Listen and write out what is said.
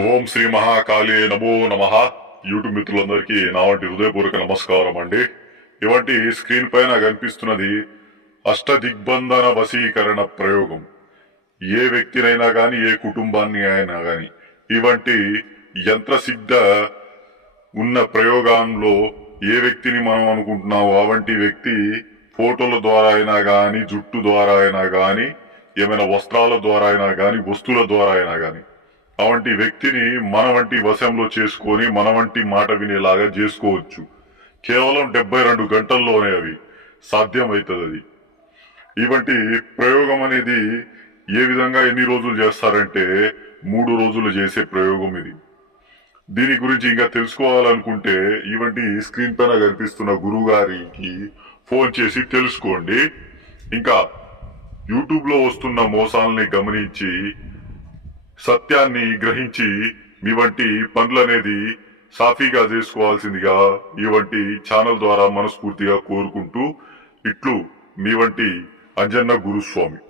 ఓం శ్రీ మహాకాళీ నమో నమః. యూట్యూబ్ మిత్రులందరికీ నా వంటి హృదయపూర్వక నమస్కారం అండి. ఇవంటి స్క్రీన్ పైన కనిపిస్తున్నది అష్టదిగ్బంధన వశీకరణ ప్రయోగం. ఏ వ్యక్తినైనా గాని, ఏ కుటుంబాన్ని అయినా గాని ఇవంటి యంత్రసిద్ధ ఉన్న ప్రయోగంలో ఏ వ్యక్తిని మనం అనుకుంటున్నామో అవంటి వ్యక్తి ఫోటోల ద్వారా అయినా గాని, జుట్టు ద్వారా అయినా గాని, ఏమైనా వస్త్రాల ద్వారా అయినా గాని, వస్తువుల ద్వారా అయినా గాని అవంటి వ్యక్తిని మన వంటి వశంలో చేసుకొని మన వంటి మాట వినేలాగా చేసుకోవచ్చు. కేవలం 72 గంటల్లోనే అవి సాధ్యమవుతుంది. ఇవంటి ప్రయోగం అనేది ఏ విధంగా ఎన్ని రోజులు చేస్తారంటే 3 రోజులు చేసే ప్రయోగం ఇది. దీని గురించి ఇంకా తెలుసుకోవాలనుకుంటే ఇవంటి స్క్రీన్ పైన కనిపిస్తున్న గురువు గారికి ఫోన్ చేసి తెలుసుకోండి. ఇంకా యూట్యూబ్ లో వస్తున్న మోసాలని గమనించి సత్యాన్ని గ్రహించి మీ వంటి పనులనేది సాఫీగా చేసుకోవాల్సిందిగా ఈ వంటి ఛానల్ ద్వారా మనస్ఫూర్తిగా కోరుకుంటూ ఇట్లు మీ వంటి అంజన్న గురుస్వామి.